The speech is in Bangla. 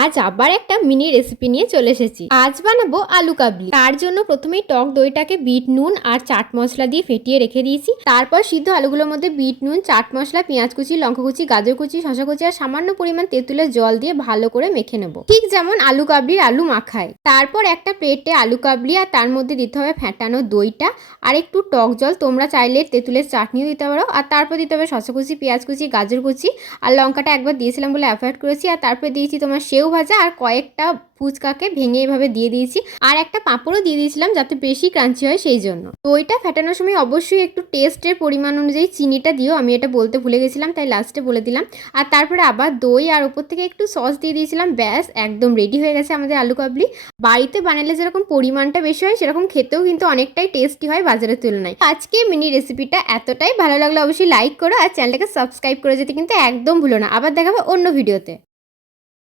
আজ আবার একটা মিনি রেসিপি নিয়ে চলে এসেছি। আজ বানাবো আলু কাবলি। তার জন্য প্রথমেই টক দইটাকে বিট নুন আর চাট মশলা দিয়ে ফেটিয়ে রেখে দিয়েছি। তারপর সিদ্ধ আলুগুলোর মধ্যে বিট নুন, চাট মশলা, পেঁয়াজ কুচি, লঙ্কা কুচি, গাজর কুচি, শসা কুচি আর সামান্য পরিমাণ তেঁতুলের জল দিয়ে ভালো করে মেখে নেব, ঠিক যেমন আলু কাবলির আলু মাখায়। তারপর একটা প্লেটে আলু কাবলি আর তার মধ্যে দিতে হবে ফেটানো দইটা আর একটু টক জল। তোমরা চাইলে তেঁতুলের চাটনিও দিতে পারো। আর তারপর দিতে হবে শসা কুচি, পেঁয়াজ কুচি, গাজর কুচি আর লঙ্কাটা একবার দিয়েছিলাম বলে অ্যাভয়েড করেছি। আর তারপরে দিয়েছি তোমার সেও ভাজা আর কয়েকটা ফুচকাকে ভেঙে এভাবে দিয়ে দিয়েছি। আর একটা পাঁপড়ও দিয়ে দিয়েছিলাম যাতে বেশি ক্রাঞ্চি হয় সেই জন্য। দইটা ফেটানোর সময় অবশ্যই একটু টেস্টের পরিমাণ অনুযায়ী চিনিটা দিও, আমি এটা বলতে ভুলে গেছিলাম তাই লাস্টে বলে দিলাম। আর তারপরে আবার দই আর উপর থেকে একটু সস দিয়ে দিয়েছিলাম। ব্যাস, একদম রেডি হয়ে গেছে আমাদের আলু কাবলি। বাড়িতে বানালে যেরকম পরিমাণটা বেশি হয় সেরকম খেতেও কিন্তু অনেকটাই টেস্টি হয় বাজারের তুলনায়। আজকে মিনি রেসিপিটা এতটাই ভালো লাগলো অবশ্যই লাইক করো আর চ্যানেলটাকে সাবস্ক্রাইব করে যেতে কিন্তু একদম ভুলো না। আবার দেখাবো অন্য ভিডিওতে।